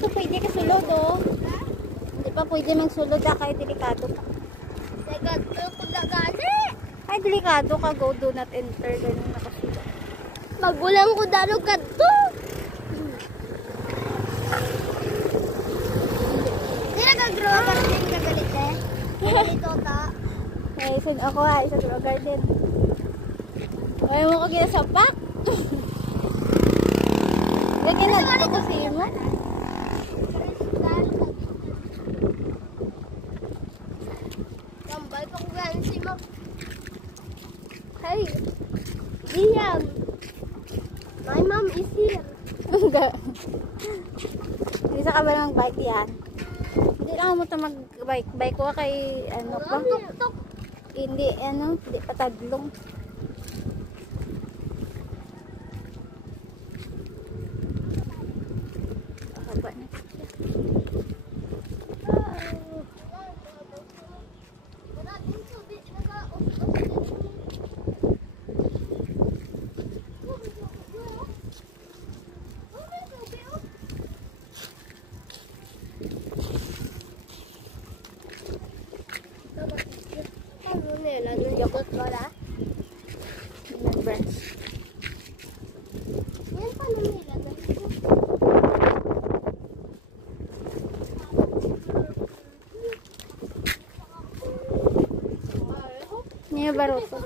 pa pwede kasulod, oh. Hindi pa pwede magsulod, kaya delikado ka. Ay, delikado ka, go, do not enter. Ganun nakasulod. Magulang ko darog ka to. Hindi nag-grow garden ka galit eh. Ganito ta. Ay, sin ako ha, isa grow garden. Ay, mo ko ginasapak. Ganyan na dito kasi mo. Kambal pa ko galing si Ma'am. Hey, Liam. My mom is here. Hindi sa ka ba namang bike yan? Hindi lang mo ito mag-bike. Bike ko kay ano pa? Tuk-tuk. Hindi, ano, hindi patadlong. Haba na. Ano nila? Nuyakot wala? Nag-branch. Yan pa na nila. Niya baruto.